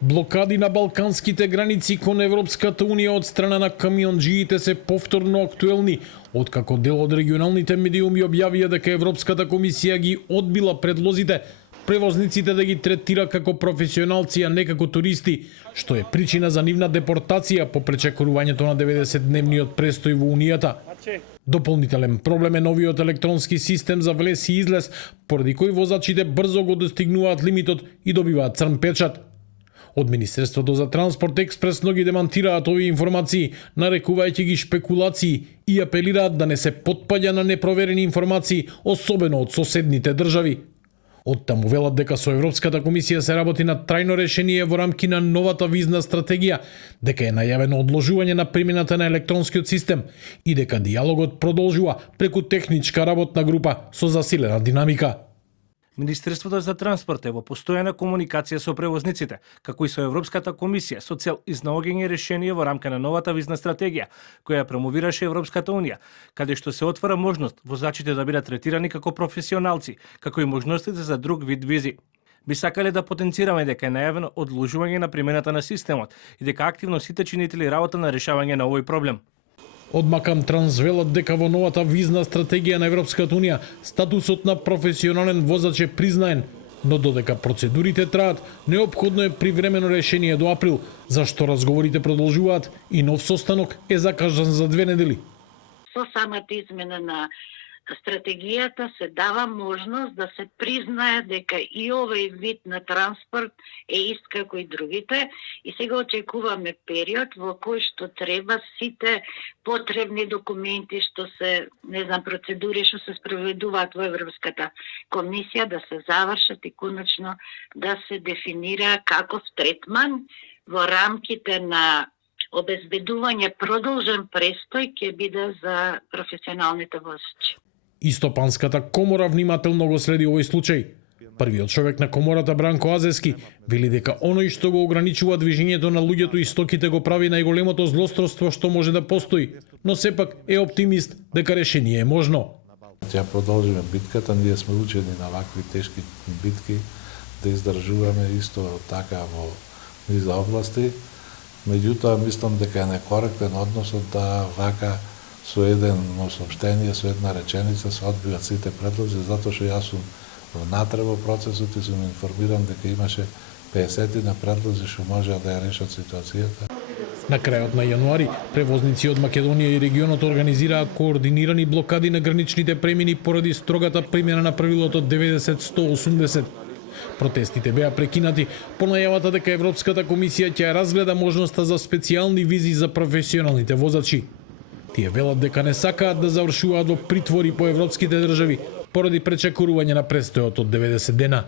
Блокади на балканските граници кон Европската унија од страна на камионџиите се повторно актуелни, откако дел од регионалните медиуми објавија дека Европската комисија ги одбила предлозите превозниците да ги третира како професионалци, а не како туристи, што е причина за нивна депортација по пречекорувањето на 90-дневниот престој во Унијата. Дополнителен проблем е новиот електронски систем за влез и излез, поради кој возачите брзо го достигнуваат лимитот и добиваат црн печат. Од Министерството за транспорт експресно ги демантираат овие информации, нарекувајќи ги шпекулации и апелираат да не се потпаѓа на непроверени информации, особено од соседните држави. Оттаму велат дека со Европската комисија се работи на трајно решение во рамки на новата визна стратегија, дека е најавено одложување на примената на електронскиот систем и дека диалогот продолжува преку техничка работна група со засилена динамика. Министерството за транспорт е во постојана комуникација со превозниците, како и со Европската комисија со цел изнаоѓање решение во рамка на новата визна стратегија, која промовираше Европската унија, каде што се отвара можност возачите да бидат третирани како професионалци, како и можностите за друг вид визи. Би сакале да потенцираме дека е најавено одложување на примената на системот и дека активно сите чинители работа на решавање на овој проблем. Од Макам Транс велат дека во новата визна стратегија на Европската унија статусот на професионален возач е признаен, но додека процедурите траат, неопходно е привремено решение до април, зашто разговорите продолжуваат и нов состанок е закажан за 2 недели. Со самата измена на стратегијата се дава можност да се признае дека и овој вид на транспорт е ист како и другите и сега очекуваме период во кој што треба сите потребни документи што се, процедури што се спроведуваат во Европската комисија да се завршат и конечно да се дефинира каков третман во рамките на обезбедување продолжен престој ќе биде за професионалните возачи. Истопанската комора внимателно го следи овој случај. Првиот човек на комората Бранко Азески вели дека оној што го ограничува движењето на луѓето и стоките го прави најголемото злосторство што може да постои, но сепак е оптимист дека решение е можно. Ќе продолжиме битката, ние сме учени на вакви тешки битки да издржуваме исто така во низа области. Меѓутоа мислам дека е некоректен односот да вака со едно соопштение, со една реченица се одбиваат сите предлози, затоа што јас сум внатре во процесот и сум информиран дека имаше 50 на предлози што можеа да ја решат ситуацијата. На крајот на јануари, превозници од Македонија и регионот организираа координирани блокади на граничните премини поради строгата примена на правилото 90-180. Протестите беа прекинати по најавата дека Европската комисија ќе разгледа можноста за специјални визи за професионалните возачи. Тие велат дека не сакаат да завршуваат во притвори по европските држави поради пречекорување на престојот од 90 дена.